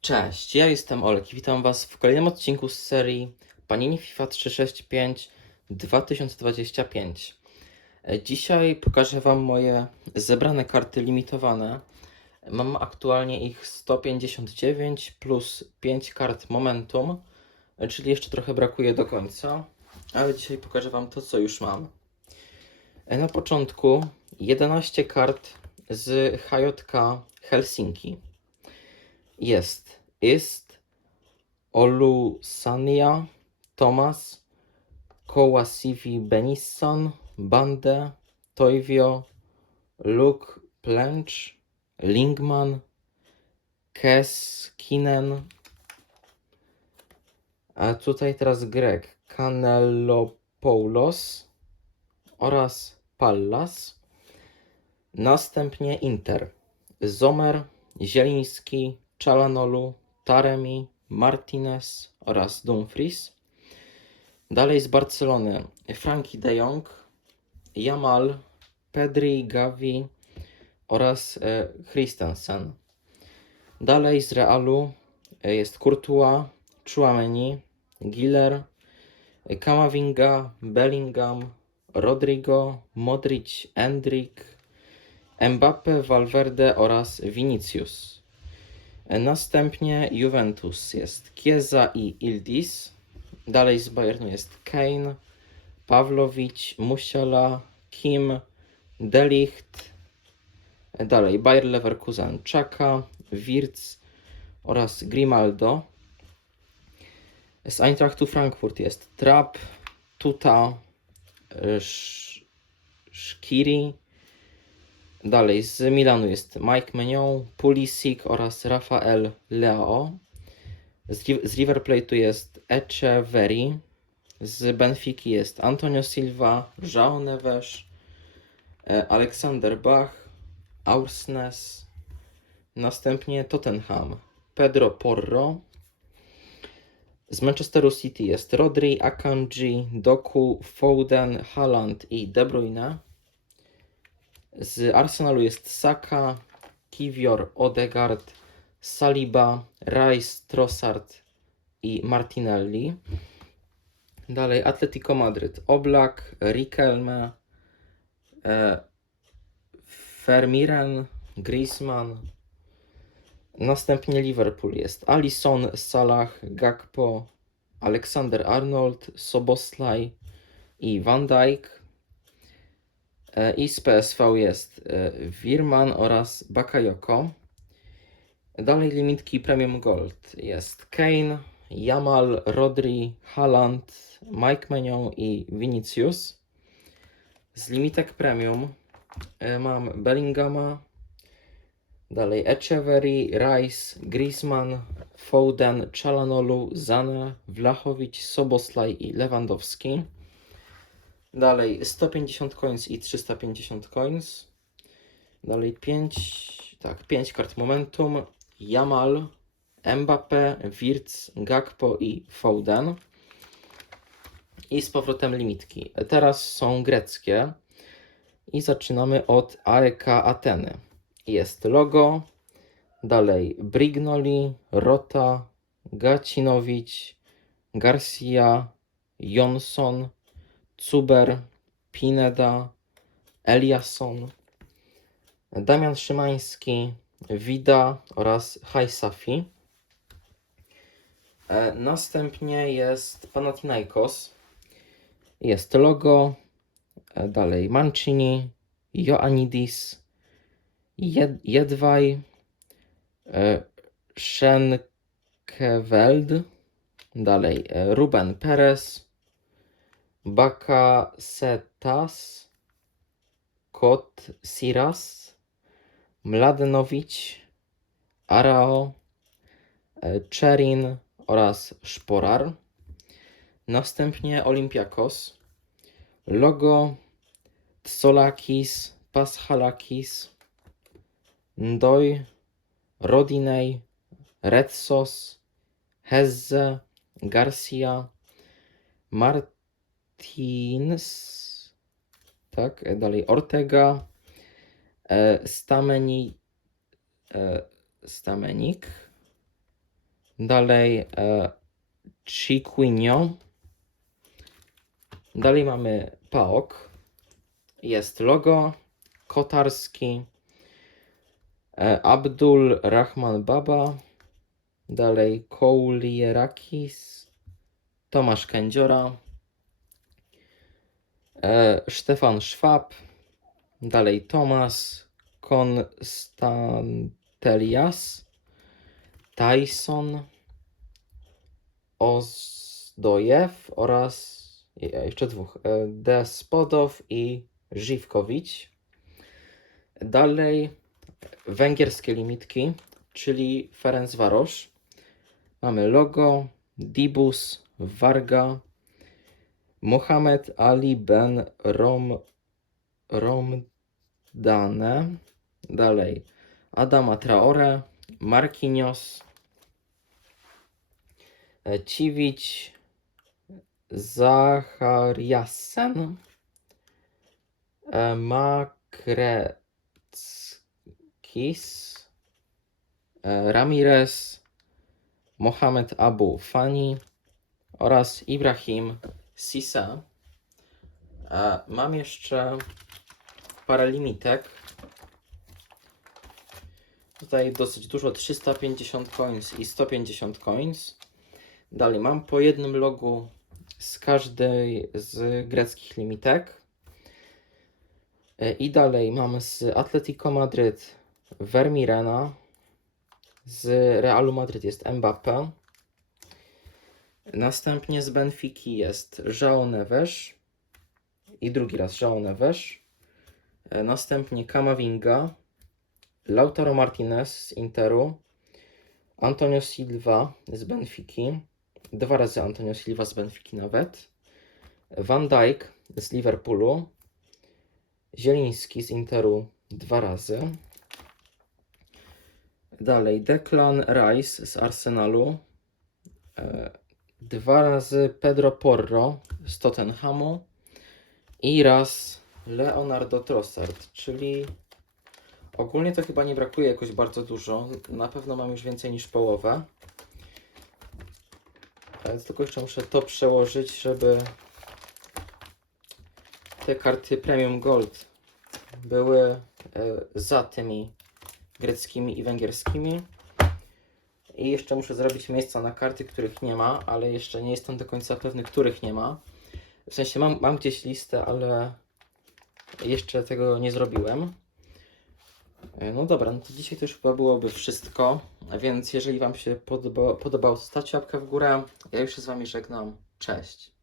Cześć, ja jestem Olek i witam Was w kolejnym odcinku z serii Panini FIFA 365 2025. E, Dzisiaj pokażę Wam moje zebrane karty limitowane. Mam aktualnie ich 159 plus 5 kart Momentum, czyli jeszcze trochę brakuje do końca, ale dzisiaj pokażę Wam to, co już mam. Na początku 11 kart z HJK Helsinki jest. Ist. Olusania, Thomas, Kołasivi Benisson, Bande, Toivio, Luke Plench, Lingman, Keskinen, a tutaj teraz Grek, Canelopoulos oraz Pallas. Następnie Inter, Zomer, Zieliński, Czalanolu, Taremi, Martinez oraz Dumfries. Dalej z Barcelony Frankie de Jong, Jamal, Pedri, Gavi oraz e, Christensen. Dalej z Realu e, jest Courtois, Chouameni, Giller, e, Kamavinga, Bellingham, Rodrigo, Modric, Endrick, Mbappe, Valverde oraz Vinicius. Następnie Juventus jest Chiesa i Ildis. Dalej z Bayernu jest Kane, Pawlowicz, Musiala, Kim, Delicht. Dalej Bayer Leverkusen, Czaka, Wirtz oraz Grimaldo. Z Eintrachtu Frankfurt jest Trapp, Tuta, Sz- Szkiri. Dalej z Milanu jest Mike Menion, Pulisic oraz Rafael Leao. Z, Ri- z River Plate'u jest Echeverry. Z Benfiki jest Antonio Silva, João Neves, e, Alexander Bach, Aursnes. Następnie Tottenham, Pedro Porro. Z Manchesteru City jest Rodri, Akanji, Doku, Foden, Haaland i De Bruyne. Z Arsenalu jest Saka, Kiwior, Odegaard, Saliba, Rice, Trossard i Martinelli. Dalej Atletico Madryt, Oblak, Riquelme, e, Fermiren, Griezmann. Następnie Liverpool jest Alisson, Salah, Gakpo, Alexander Arnold, Soboslaj i Van Dijk. E, I z PSV jest e, Wirman oraz Bakayoko. Dalej limitki Premium Gold jest Kane, Jamal, Rodri, Haaland, Mike Menion i Vinicius. Z limitek Premium e, mam Bellingama, dalej Echeverry, Rice, Griezmann, Foden, Chalanolu, Zane, Vlahovic, Soboslaj i Lewandowski. Dalej 150 coins i 350 coins. Dalej 5, tak, 5 kart momentum. Jamal, Mbappe, Wirtz, Gakpo i Foden. I z powrotem limitki. Teraz są greckie. I zaczynamy od AEK Ateny. Jest logo, dalej Brignoli, Rota, Gacinowicz, Garcia, Jonson, Cuber, Pineda, Eliasson, Damian Szymański, Wida oraz Hajsafi. E, Następnie jest Panathinaikos. Jest logo, e, dalej Mancini, Ioannidis, Jed Jedwaj, e, Schenkeveld, dalej Ruben Perez, Bakasetas, Kot Siras, Mladenowicz, Arao, e, Czerin oraz Szporar. Następnie Olympiakos, Logo, Tsolakis, Paschalakis, Ndoj, Rodinej, Redsos, Hezze, Garcia, Martins, tak, e, dalej Ortega, e, Stameni, e, Stamenik, Dalej e, Chiquinho. Dalej mamy PAOK. Jest logo. Kotarski. Abdul Rahman Baba. Dalej Koulierakis. Tomasz Kędziora. E, Stefan Schwab. Dalej Tomas Konstantelias. Tyson. Ozdojew oraz je- jeszcze dwóch. e, Despodow i Żywkowicz. Dalej węgierskie limitki, czyli Ferencvaros. Mamy logo, Dibus, Varga, Mohamed Ali Ben Rom, Romdane. Dalej Adama Traore, Marquinhos, e, Civic, Zachariasen, e, Makreckis, e, Ramirez, Mohamed Abu Fani oraz Ibrahim Sisa. E, Mam jeszcze parę limitek. Tutaj dosyć dużo, 350 coins i 150 coins. Dalej mam po jednym logu z każdej z greckich limitek. E, I dalej mam z Atletico Madryt Vermirena. Z Realu Madryt jest Mbappé. Następnie z Benfiki jest João Neves. I drugi raz João Neves. E, Następnie Kamavinga. Lautaro Martinez z Interu. Antonio Silva z Benfiki. Dwa razy Antonio Silva z Benfiki nawet. Van Dijk z Liverpoolu. Zieliński z Interu dwa razy. Dalej Declan Rice z Arsenalu. Dwa razy Pedro Porro z Tottenhamu. I raz Leonardo Trossard, czyli ogólnie to chyba nie brakuje jakoś bardzo dużo. Na pewno mam już więcej niż połowę. Ale tylko jeszcze muszę to przełożyć, żeby te karty Premium Gold były e, za tymi greckimi i węgierskimi. I jeszcze muszę zrobić miejsca na karty, których nie ma, ale jeszcze nie jestem do końca pewny, których nie ma. W sensie mam, mam gdzieś listę, ale jeszcze tego nie zrobiłem. E, No dobra, no to dzisiaj to już chyba byłoby wszystko. Więc jeżeli Wam się podobało, podobało to stawcie łapkę w górę. Ja już się z Wami żegnam. Cześć.